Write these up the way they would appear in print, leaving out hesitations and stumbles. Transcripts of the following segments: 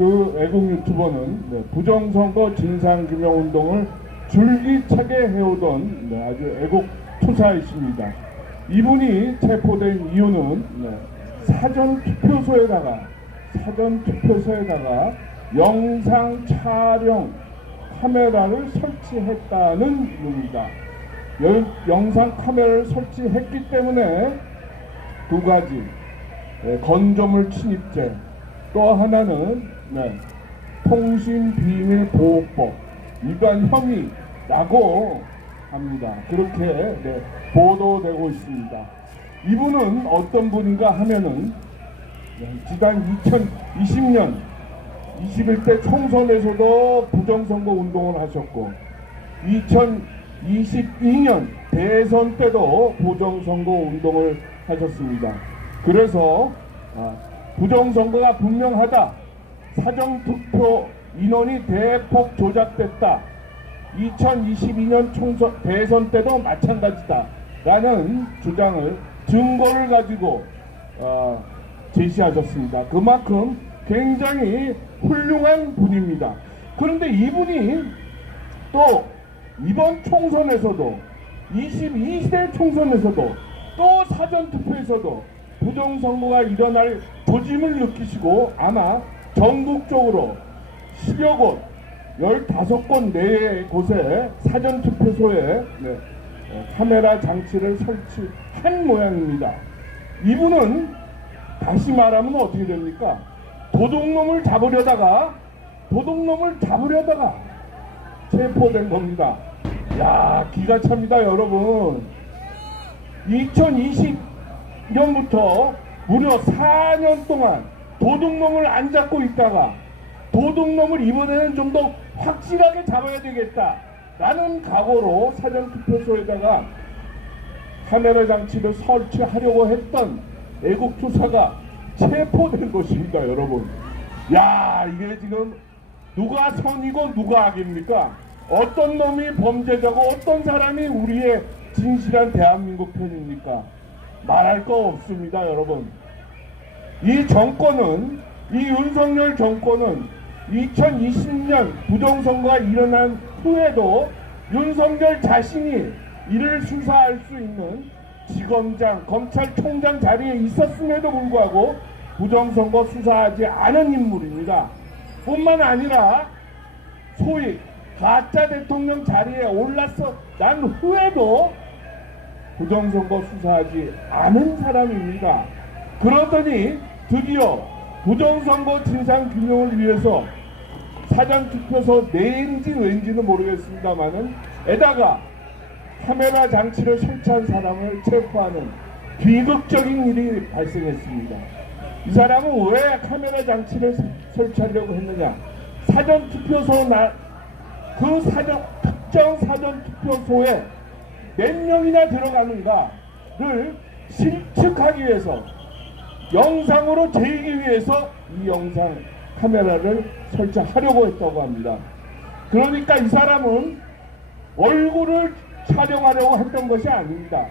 그 애국 유튜버는 부정선거 진상규명운동을 줄기차게 해오던 아주 애국 투사이십니다. 이분이 체포된 이유는 사전투표소에다가 영상 촬영 카메라를 설치했다는 이유입니다. 영상 카메라를 설치했기 때문에 두 가지, 건조물 침입죄, 또 하나는 통신비밀보호법 위반 혐의라고 합니다. 그렇게 보도되고 있습니다. 이분은 어떤 분인가 하면은 지난 2020년 21대 총선에서도 부정선거 운동을 하셨고 2022년 대선 때도 부정선거 운동을 하셨습니다. 그래서 부정선거가 분명하다, 사전투표 인원이 대폭 조작됐다, 2022년 총선 대선 때도 마찬가지다 라는 주장을 증거를 가지고 제시하셨습니다. 그만큼 굉장히 훌륭한 분입니다. 그런데 이분이 또 이번 총선에서도 22대 총선에서도 또 사전투표에서도 부정선거가 일어날 조짐을 느끼시고 아마 전국적으로 10여 곳 15곳 내의 곳에 사전투표소에 카메라 장치를 설치한 모양입니다. 이분은 다시 말하면 어떻게 됩니까? 도둑놈을 잡으려다가 체포된 겁니다. 야, 기가 찹니다, 여러분. 2020년부터 무려 4년 동안 도둑놈을 안 잡고 있다가 도둑놈을 이번에는 좀 더 확실하게 잡아야 되겠다 라는 각오로 사전투표소에다가 카메라 장치를 설치하려고 했던 애국투사가 체포된 것입니다, 여러분. 야, 이게 지금 누가 선이고 누가 악입니까? 어떤 놈이 범죄자고 어떤 사람이 우리의 진실한 대한민국 편입니까? 말할 거 없습니다, 여러분. 이 정권은, 이 윤석열 정권은 2020년 부정선거가 일어난 후에도 윤석열 자신이 이를 수사할 수 있는 지검장, 검찰총장 자리에 있었음에도 불구하고 부정선거 수사하지 않은 인물입니다. 뿐만 아니라 소위 가짜 대통령 자리에 올라서 난 후에도 부정선거 수사하지 않은 사람입니다. 그러더니 드디어 부정선거 진상규명을 위해서 사전투표소 내인지 왠지는 모르겠습니다만은 에다가 카메라 장치를 설치한 사람을 체포하는 비극적인 일이 발생했습니다. 이 사람은 왜 카메라 장치를 설치하려고 했느냐? 특정 사전투표소에 몇 명이나 들어가는가를 실측하기 위해서, 영상으로 제기 위해서 이 영상 카메라를 설치하려고 했다고 합니다. 그러니까 이 사람은 얼굴을 촬영하려고 했던 것이 아닙니다.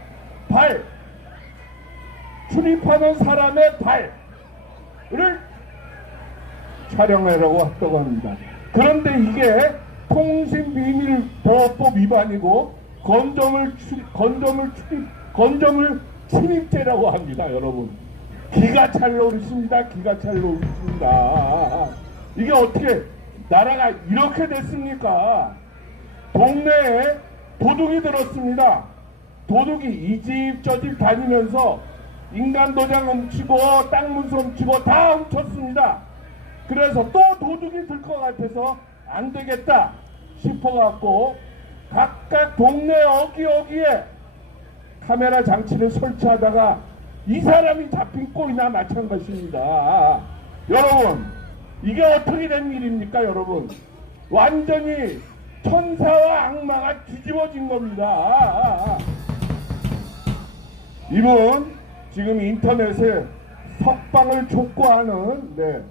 출입하는 사람의 발을 촬영하려고 했다고 합니다. 그런데 이게 통신비밀보호법 위반이고 건조물 침입죄라고 합니다, 여러분. 기가 찰 노릇입니다. 이게 어떻게 나라가 이렇게 됐습니까? 동네에 도둑이 들었습니다. 도둑이 이 집 저 집 다니면서 인간 도장 훔치고 땅 문서 훔치고 다 훔쳤습니다. 그래서 또 도둑이 들 것 같아서 안 되겠다 싶어갖고 각각 동네 어기어기에 카메라 장치를 설치하다가 이 사람이 잡힌 꼴이나 마찬가지입니다. 여러분, 이게 어떻게 된 일입니까, 여러분? 완전히 천사와 악마가 뒤집어진 겁니다. 이분 지금 인터넷에 석방을 촉구하는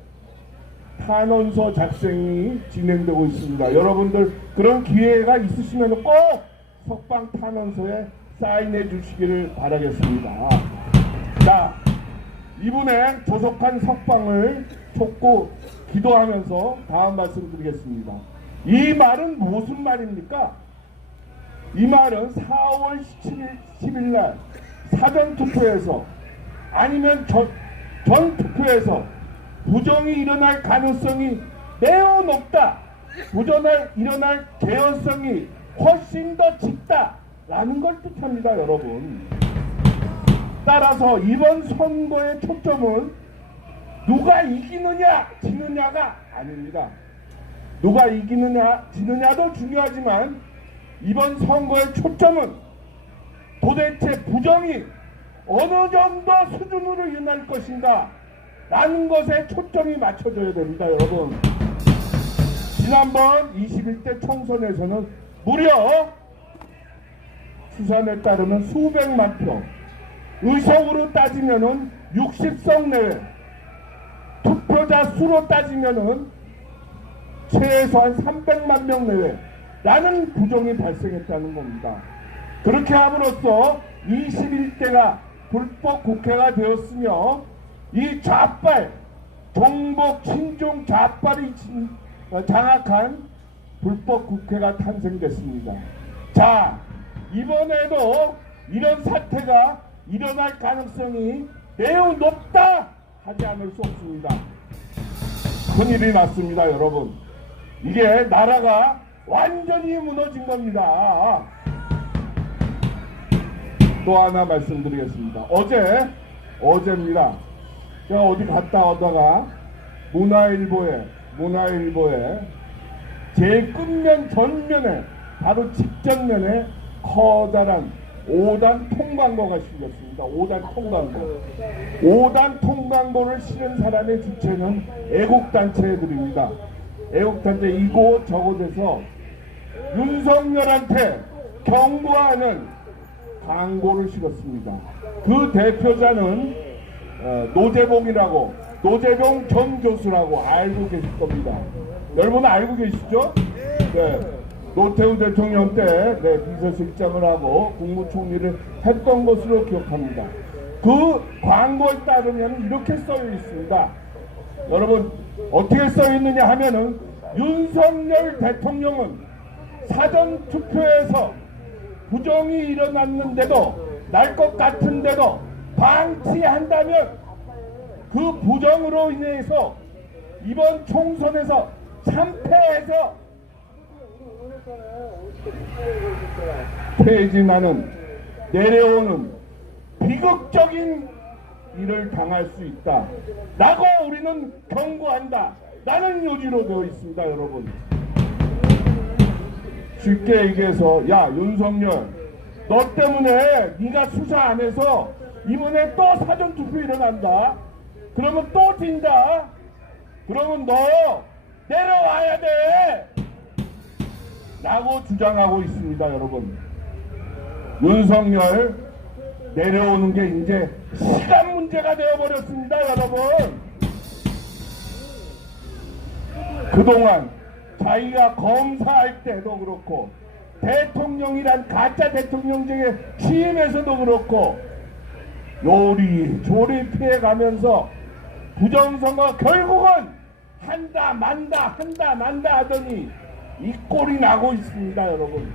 탄원서 작성이 진행되고 있습니다. 여러분들 그런 기회가 있으시면 꼭 석방 탄원서에 사인해 주시기를 바라겠습니다. 자, 이분의 조속한 석방을 기도하면서 다음 말씀 드리겠습니다. 이 말은 무슨 말입니까? 이 말은 4월 10일 날 사전투표에서 아니면 전 투표에서 부정이 일어날 가능성이 매우 높다. 부정이 일어날 개연성이 훨씬 더 짙다라는 걸 뜻합니다, 여러분. 따라서 이번 선거의 초점은 누가 이기느냐 지느냐가 아닙니다. 누가 이기느냐 지느냐도 중요하지만 이번 선거의 초점은 도대체 부정이 어느 정도 수준으로 일어날 것인가 라는 것에 초점이 맞춰져야 됩니다, 여러분. 지난번 21대 총선에서는 무려 추산에 따르면 수백만 표, 의석으로 따지면은 60석 내외, 투표자 수로 따지면은 최소한 300만 명 내외라는 부정이 발생했다는 겁니다. 그렇게 함으로써 21대가 불법 국회가 되었으며 이 좌빨, 종북 친중 좌빨이 장악한 불법 국회가 탄생됐습니다. 자, 이번에도 이런 사태가 일어날 가능성이 매우 높다 하지 않을 수 없습니다. 큰일이 났습니다, 여러분. 이게 나라가 완전히 무너진 겁니다. 또 하나 말씀드리겠습니다. 어제입니다. 제가 어디 갔다 오다가 문화일보에 제일 끝면 전면에 바로 직전면에 커다란 5단 통광고가 실렸습니다. 5단 통광고. 5단 통광고를 실은 사람의 주체는 애국단체들입니다. 애국단체 이곳 저곳에서 윤석열한테 경고하는 광고를 실었습니다. 그 대표자는 노재봉 전 교수라고 알고 계실 겁니다. 여러분 알고 계시죠? 네. 노태우 대통령 때 비서실장을 하고 국무총리를 했던 것으로 기억합니다. 그 광고에 따르면 이렇게 써여 있습니다. 여러분 어떻게 써 있느냐 하면은 윤석열 대통령은 사전투표에서 부정이 일어났는데도 날 것 같은데도 방치한다면 그 부정으로 인해서 이번 총선에서 참패해서 퇴진하는 내려오는 비극적인 일을 당할 수 있다 라고 우리는 경고한다 라는 요지로 되어 있습니다. 여러분 쉽게 얘기해서 야 윤석열 너 때문에 네가 수사 안 해서 이번에 또 사전투표 일어난다 그러면 또 뛴다 그러면 너 내려와야 돼 라고 주장하고 있습니다. 여러분 윤석열 내려오는 게 이제 시간 문제가 되어버렸습니다. 여러분 그동안 자기가 검사할 때도 그렇고 대통령이란 가짜 대통령직에 취임해서도 그렇고 요리조리 피해가면서 부정선거 결국은 한다 만다 하더니 이 꼴이 나고 있습니다. 여러분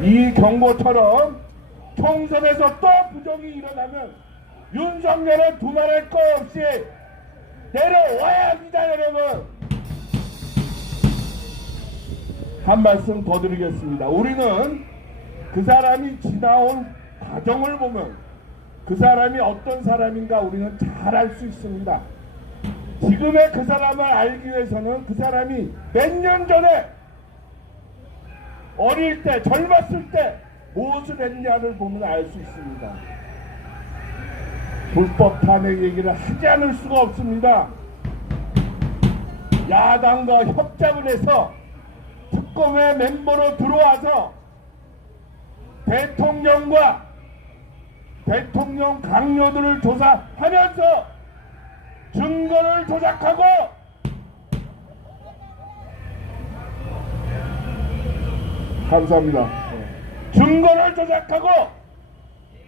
이 경고처럼 총선에서 또 부정이 일어나면 윤석열은 두말할 거 없이 내려와야 합니다. 여러분 한 말씀 더 드리겠습니다. 우리는 그 사람이 지나온 과정을 보면 그 사람이 어떤 사람인가 우리는 잘 알 수 있습니다. 지금의 그 사람을 알기 위해서는 그 사람이 몇 년 전에 어릴 때 젊었을 때 무엇을 했냐를 보면 알 수 있습니다. 불법 탄핵 얘기를 하지 않을 수가 없습니다. 야당과 협작을 해서 특검의 멤버로 들어와서 대통령과 대통령 강요들을 조사하면서 증거를 조작하고 감사합니다. 증거를 조작하고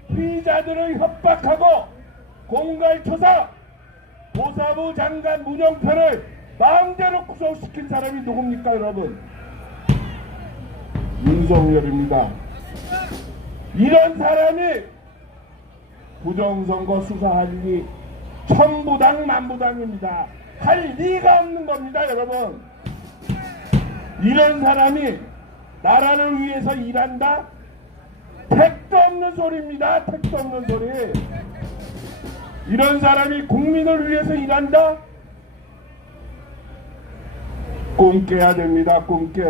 피의자들을 협박하고 공갈초사 보사부 장관 문영표를 마음대로 구속시킨 사람이 누굽니까 여러분? 윤석열입니다. 이런 사람이 부정선거 수사할 리 천부당 만부당입니다. 할 리가 없는 겁니다 여러분. 이런 사람이 나라를 위해서 일한다? 택도 없는 소리입니다. 택도 없는 소리. 이런 사람이 국민을 위해서 일한다? 꿈 깨야 됩니다. 꿈 깨.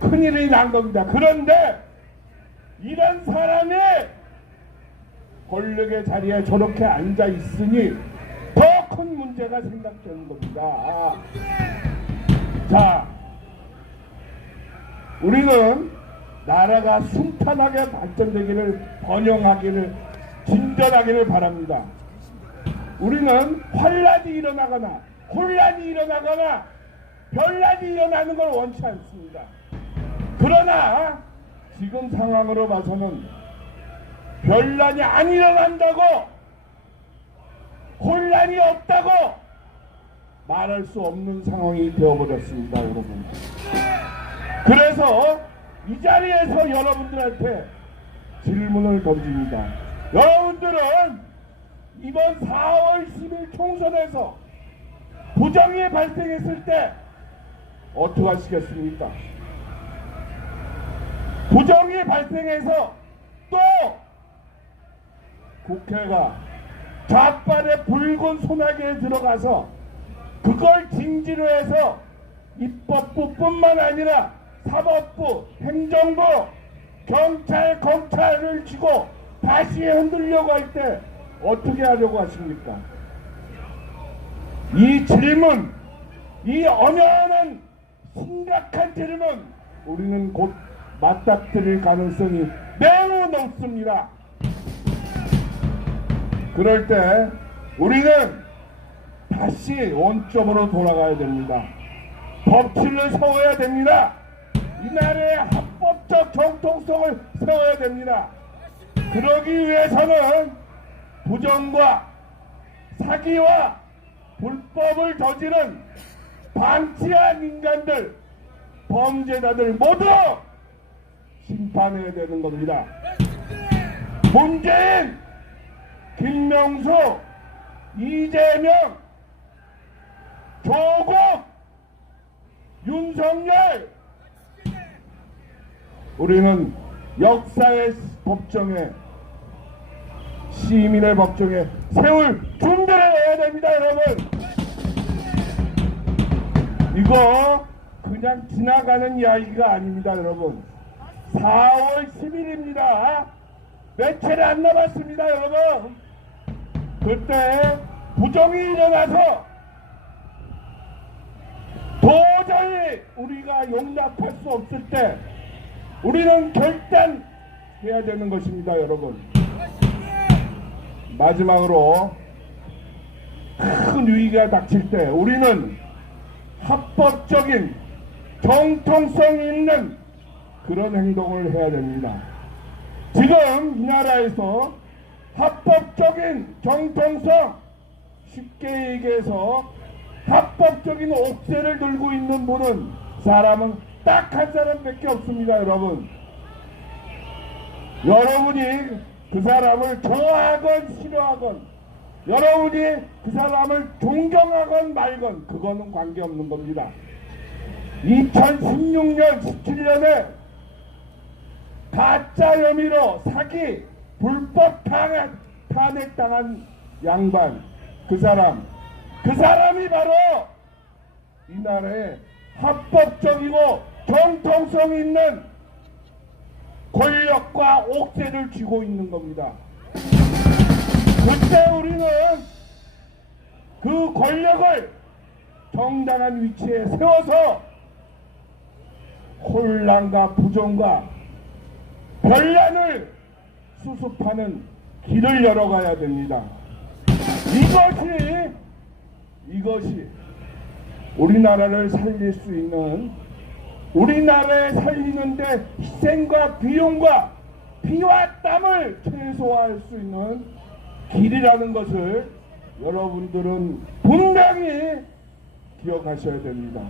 큰일이 난 겁니다. 그런데 이런 사람이 권력의 자리에 저렇게 앉아 있으니 더 큰 문제가 생각되는 겁니다. 자, 우리는 나라가 순탄하게 발전되기를, 번영하기를, 진전하기를 바랍니다. 우리는 환란이 일어나거나 혼란이 일어나거나 변란이 일어나는 걸 원치 않습니다. 그러나 지금 상황으로 봐서는 변란이 안 일어난다고, 혼란이 없다고 말할 수 없는 상황이 되어버렸습니다 여러분. 그래서 이 자리에서 여러분들한테 질문을 던집니다. 여러분들은 이번 4월 10일 총선에서 부정이 발생했을 때 어떻게 하시겠습니까? 부정이 발생해서 또 국회가 좌빨의 붉은 소나기에 들어가서 그걸 징지로 해서 입법부뿐만 아니라 사법부, 행정부, 경찰, 검찰을 쥐고 다시 흔들려고 할 때 어떻게 하려고 하십니까? 이 질문, 이 엄연한 심각한 질문, 우리는 곧 맞닥뜨릴 가능성이 매우 높습니다. 그럴 때 우리는 다시 원점으로 돌아가야 됩니다. 법치를 세워야 됩니다. 이 나라의 합법적 정통성을 세워야 됩니다. 그러기 위해서는 부정과 사기와 불법을 저지른 방치한 인간들, 범죄자들 모두 심판해야 되는 겁니다. 문재인, 김명수, 이재명, 조국, 윤석열, 우리는 역사의 법정에, 시민의 법정에 세울 준비를 해야 됩니다 여러분. 이거 그냥 지나가는 이야기가 아닙니다 여러분. 4월 10일입니다. 며칠 안 남았습니다 여러분. 그때 부정이 일어나서 도저히 우리가 용납할 수 없을 때 우리는 결단해야 되는 것입니다 여러분. 마지막으로 큰 위기가 닥칠 때 우리는 합법적인 정통성 있는 그런 행동을 해야 됩니다. 지금 이 나라에서 합법적인 정통성, 쉽게 얘기해서 합법적인 옥새를 들고 있는 분은, 사람은 딱 한 사람밖에 없습니다 여러분. 여러분이 그 사람을 좋아하건 싫어하건, 여러분이 그 사람을 존경하건 말건 그거는 관계없는 겁니다. 2016년 17년에 가짜 혐의로 사기, 불법 탄핵당한 양반, 그 사람이 바로 이 나라의 합법적이고 정통성 있는 권력과 옥새를 쥐고 있는 겁니다. 그때 우리는 그 권력을 정당한 위치에 세워서 혼란과 부정과 변란을 수습하는 길을 열어가야 됩니다. 이것이 우리나라를 살릴 수 있는, 우리나라에 살리는데 희생과 비용과 피와 땀을 최소화할 수 있는 길이라는 것을 여러분들은 분명히 기억하셔야 됩니다.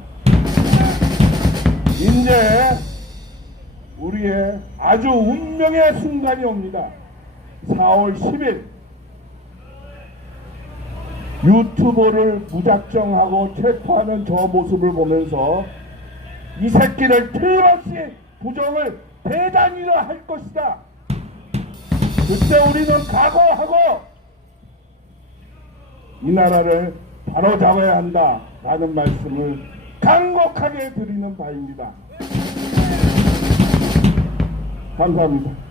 이제 우리의 아주 운명의 순간이 옵니다. 4월 10일 유튜버를 무작정하고 체포하는 저 모습을 보면서 이 새끼를 틀림없이 부정을 대단히로 할 것이다. 그때 우리는 각오하고 이 나라를 바로잡아야 한다라는 말씀을 간곡하게 드리는 바입니다. 감사합니다.